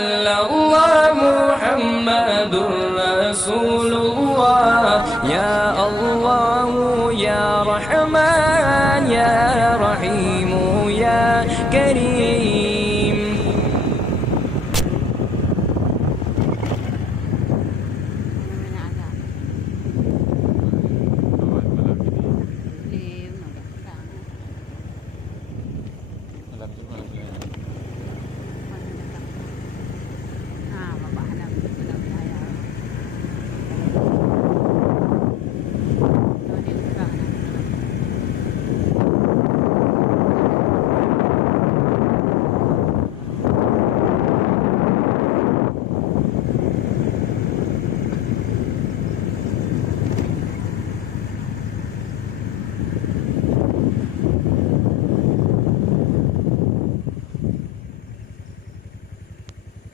الله محمد رسول الله يا الله يا رحمن يا رحيم يا كريم. Baba lang.